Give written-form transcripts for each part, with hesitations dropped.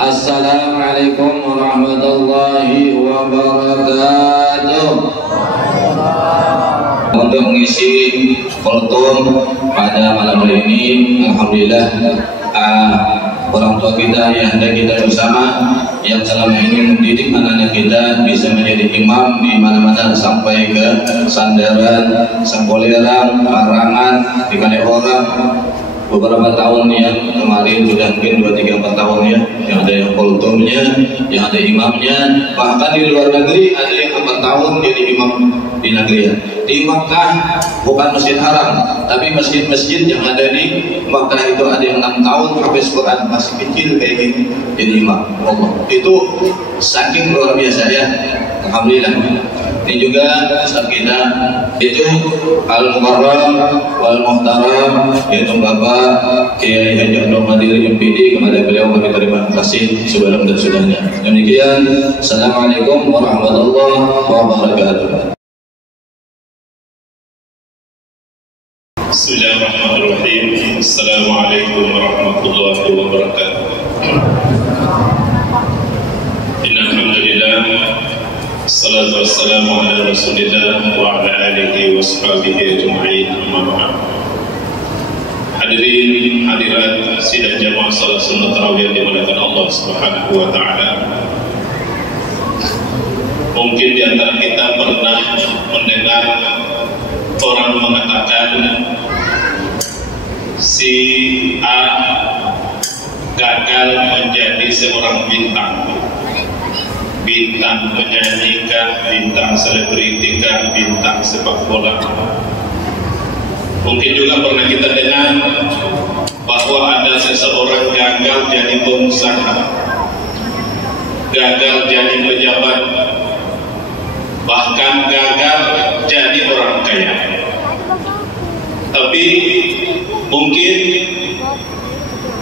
Assalamualaikum warahmatullahi wabarakatuh. Untuk mengisi kultum pada malam hari ini, alhamdulillah orang tua kita yang ada kita bersama yang selama ini mendidik anak-anak kita bisa menjadi imam di mana-mana sampai ke Sandaran, Sampolerang, Parangan, di Kaliorang. Beberapa tahun yang kemarin sudah mungkin 2-3-4 tahun ya, yang ada yang kultumnya, yang ada imamnya, bahkan di luar negeri ada yang 4 tahun jadi imam di negeri ya. Di Makkah bukan masjid haram, tapi masjid-masjid yang ada di Makkah itu ada yang 6 tahun habis Quran masih kecil kayak gini jadi imam. Allah itu saking luar biasa ya, alhamdulillah. Ini juga Ustaz kita itu Al-Mukarram wal Muhtaram, yaitu Bapak Kiai Haji Abdul Qadir MPD. Kepada beliau kami terima kasih sebelum dan sudahnya. Demikian, Assalamualaikum warahmatullahi wabarakatuh. Bismillahirrahmanirrahim. Assalamualaikum warahmatullahi wabarakatuh. Innalhamdulillah, salatu wassalamu ala rasulillah wa ala alihi wa sahbihi ajma'in, amma ba'd. Hadirin hadirat sidang jamaah salat sunnah tarawih yang dimuliakan Allah Subhanahu wa taala. Mungkin di antara kita pernah mendengar orang mengatakan si A gagal menjadi seorang bintang penyanyi kah, bintang selebriti kah, bintang sepak bola. Mungkin juga pernah kita dengar bahwa ada seseorang gagal jadi pengusaha, gagal jadi pejabat, bahkan gagal jadi orang kaya. Tapi mungkin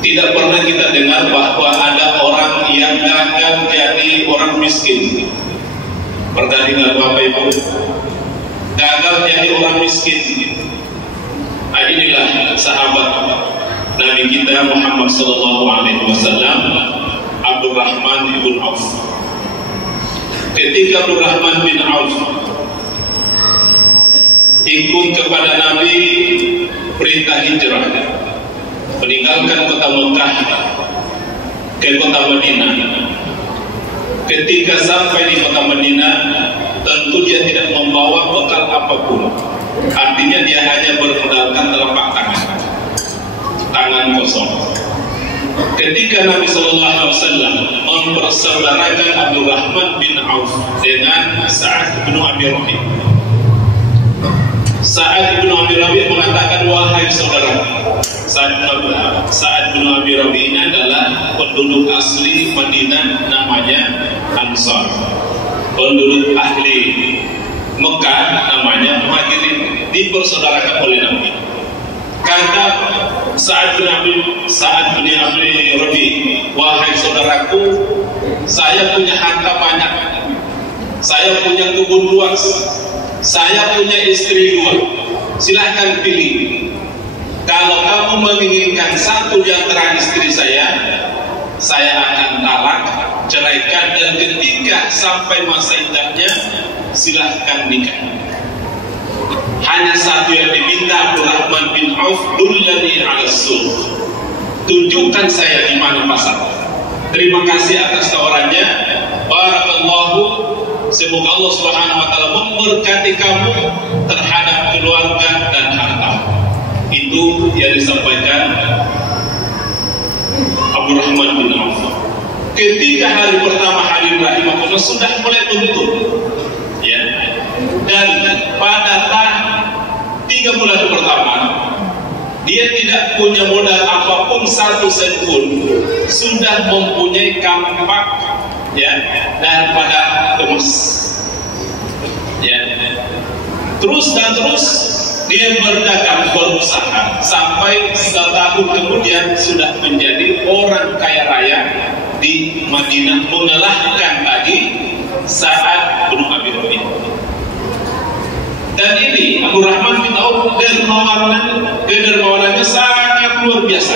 tidak pernah kita dengar bahwa ada orang yang gagal jadi orang miskin. Pernah dengar Bapak Ibu? Gagal jadi orang miskin. Inilah sahabat Nabi kita Muhammad sallallahu alaihi wasallam, Abdurrahman bin Auf. Ketika Abdurrahman bin Auf ikut kepada Nabi perintah hijrah, meninggalkan kota Mekah ke kota Madinah. Ketika sampai di kota Madinah, tentu dia tidak membawa bekal apapun. Artinya dia hanya bermodalkan telapak tangan kosong. Ketika Nabi Sallallahu Alaihi Wasallam mempersaudarakan Abdurrahman bin Auf dengan Sa'ad bin Abi Rabi', Sa'ad bin Abi Rabi' mengatakan, wahai saudara, Sa'ad bin Abi Rabi' ini adalah penduduk asli Madinah, namanya Ansar. Penduduk ahli Mekah namanya Muhajirin, dipersaudarakan oleh Nabi. Kata Sa'ad bin Abi Rabi', wahai saudaraku, saya punya harta banyak, saya punya kebun luas, saya punya istri 2. Silahkan pilih. Kalau kamu menginginkan satu di antara istri saya akan talak, ceraikan, dan ketika sampai masa iddahnya silahkan nikah. Hanya satu yang diminta Abdurrahman bin Auf, dullani ala sulh, tunjukkan saya di mana pasar. Terima kasih atas tawarannya. Barakallahu, semoga Allah Subhanahu wa taala memberkati kamu terhadap keluarga dan harta. Itu yang disampaikan Abdurrahman bin Auf. Ketika hari pertama hadir rahimahullah sudah mulai tuntut, ya. Dan pada 3 bulan pertama dia tidak punya modal apapun 1 sen pun, sudah mempunyai kampak, ya, daripada emas, ya. Terus dia berdagang, berusaha sampai 1 tahun kemudian sudah menjadi orang kaya raya di Madinah, mengalahkan tadi Sa'ad bin Abi Rabi'. Dan ini Abdurrahman bin Auf kedermawanannya sangat luar biasa,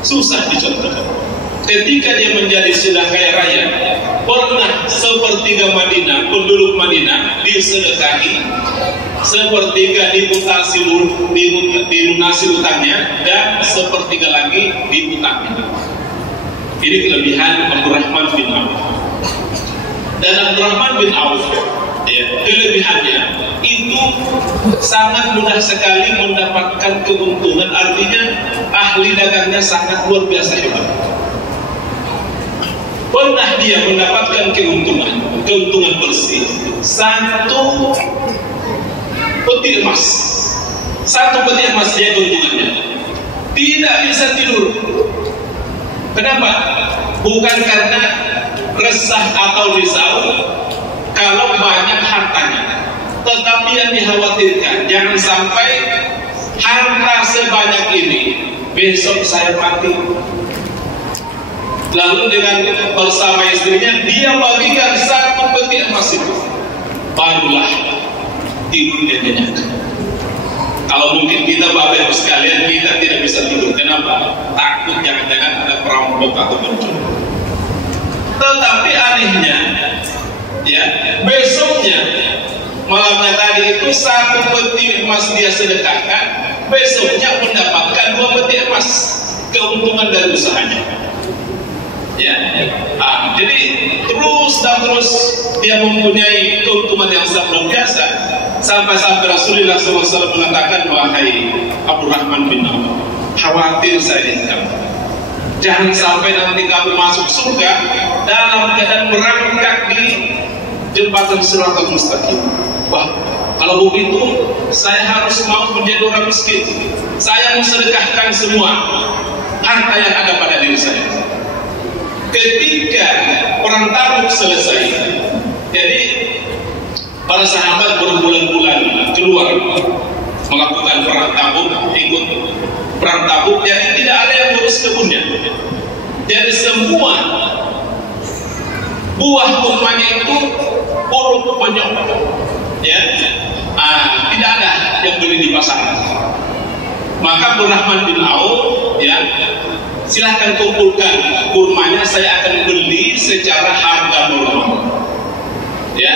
susah dicontohkan. ketika dia menjadi sudah kaya raya, pernah sepertiga Madinah, penduduk Madinah disedekahi, sepertiga dilunasi utangnya, dan sepertiga lagi diutangnya. Ini kelebihan Abdurrahman bin Auf. Dan Abdurrahman bin Auf, ya, kelebihannya itu sangat mudah sekali mendapatkan keuntungan. Artinya ahli dagangnya sangat luar biasa hebat. Pernah dia mendapatkan keuntungan bersih 1 peti emas. 1 peti emas dia keuntungannya. Tidak bisa tidur. Kenapa? Bukan karena resah atau risau kalau banyak hartanya, tetapi yang dikhawatirkan jangan sampai harta sebanyak ini besok saya mati. Lalu dengan bersama istrinya dia bagikan 1 peti emas itu, barulah tidurnya nyenyak. Kalau mungkin kita Bapak Ibu sekalian, kita tidak bisa tidur. Kenapa? Takut jangan-jangan ada perampok atau pencuri. Tetapi anehnya, ya, besoknya malamnya tadi itu 1 peti emas dia sedekahkan, besoknya mendapatkan 2 peti emas keuntungan dari usahanya. Ya, jadi terus dia mempunyai keuntungan yang sangat luar biasa, sampai Rasulullah SAW mengatakan, wahai Abdurrahman bin Auf, khawatir saya di kamu, jangan sampai nanti kamu masuk surga dalam keadaan merangkak di jembatan Shiratal Mustaqim. Wah, kalau begitu saya harus mau menjadi orang miskin. Saya mau sedekahkan semua harta yang ada pada diri saya. Ketika perang Tabuk selesai, jadi para sahabat berbulan-bulan keluar melakukan perang Tabuk, ikut perang Tabuk, jadi tidak ada yang ngurus kebunnya. Jadi semua buah kurmanya itu buruk penyok, ya, tidak ada yang beli di pasar. Maka Abdurrahman bin Auf, ya, silahkan kumpulkan kurmanya, saya akan beli secara harga normal. Ya,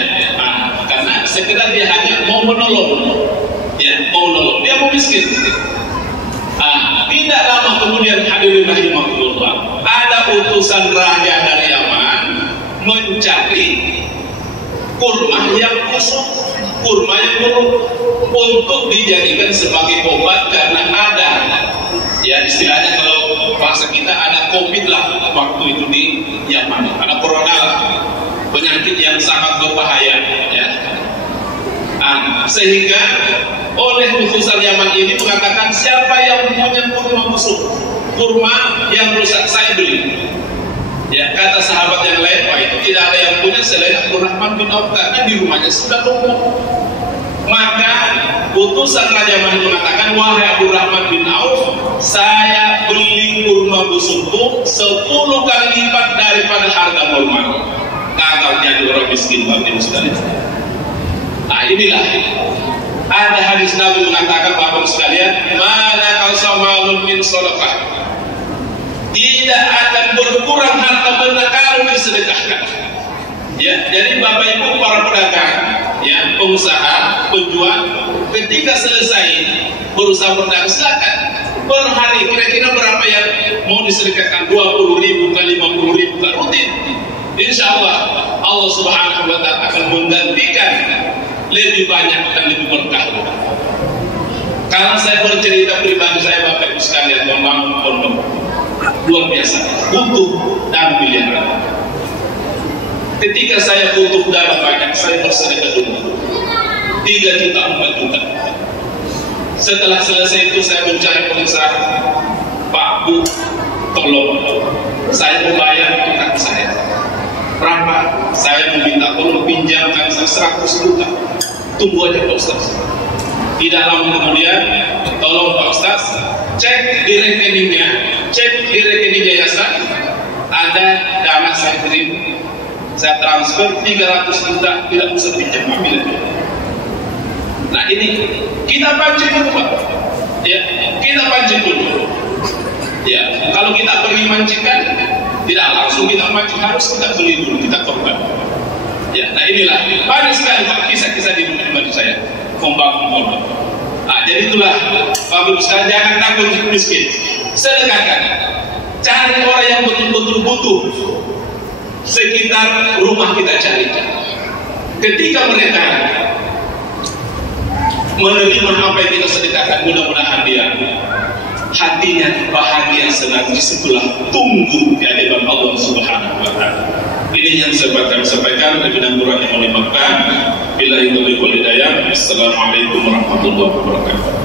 karena sekedar dia hanya mau menolong, ya, mau menolong, dia mau miskin. Tidak lama kemudian, hadirin rahimahullah, ada utusan raja dari Yaman mencari kurma yang busuk, kurma yang buruk, untuk dijadikan sebagai obat karena ada, ya, istilahnya kalau bahasa kita ada COVID lah waktu itu di Yaman, ada corona lah, penyakit yang sangat berbahaya, ya. Sehingga oleh utusan Yaman ini mengatakan, siapa yang punya kurma busuk, kurma yang rusak, saya beli. Ya, kata sahabat yang lain, wah, itu tidak ada yang punya selain Abdurrahman bin Auf, karena di rumahnya sudah lumpuh. Maka utusan Raja Yaman mengatakan, wahai Abdurrahman bin Auf, saya beli kurma busukku 10 kali lipat daripada harga normal. Gagal jadi orang miskin, Bapak Ibu sekalian. Inilah ada hadis Nabi mengatakan, Bapak Ibu sekalian, mana kau samalun min sedekah, tidak akan berkurang harta benda kalau disedekahkan. Ya, jadi Bapak Ibu para pedagang, ya, pengusaha, penjual, ketika selesai berusaha berdagang, silakan per hari kira-kira berapa yang mau disedekahkan, 20.000 ke 50.000 ke rutin. Insya Allah Allah Subhanahu wa Ta'ala akan menggantikan lebih banyak dan lebih berkah. Karena saya bercerita pribadi saya, Bapak Ibu sekalian, membangun pondok luar biasa, butuh dan miliaran. Ketika saya butuh dana banyak, saya bersedekah dulu 3 juta, 4 juta. Setelah selesai itu saya mencari pengusaha, Pak Bu, tolong saya membayar utang saya. Berapa? Saya meminta tolong pinjamkan 100 juta. Tunggu aja Pak Ustaz. Tidak lama kemudian, tolong Pak Ustaz, cek di rekeningnya, cek di rekening yayasan, ada dana saya kirim, saya transfer 300 juta, tidak usah pinjam, ambil aja. Nah ini kita pancing dulu Pak, ya, kita pancing dulu. Ya, kalau kita pergi mancing kan, Tidak langsung kita maju, harus kita beli dulu, kita korban. Ya, nah inilah banyak sekali kisah-kisah di hidup saya membangun korban. Nah, jadi itulah Bapak Ibu sekalian, jangan takut miskin, sedekahkan, cari orang yang betul-betul butuh sekitar rumah kita carikan. Ketika mereka menerima apa yang kita sedekahkan, mudah-mudahan dia hatinya bahagia, senang, disitulah tunggu di hadapan Allah Subhanahu wa Ta'ala. Ini yang saya sampaikan, lebih dan kurang yang mohon dimaafkan. Billahi taufiq wal hidayah. Assalamualaikum warahmatullahi wabarakatuh.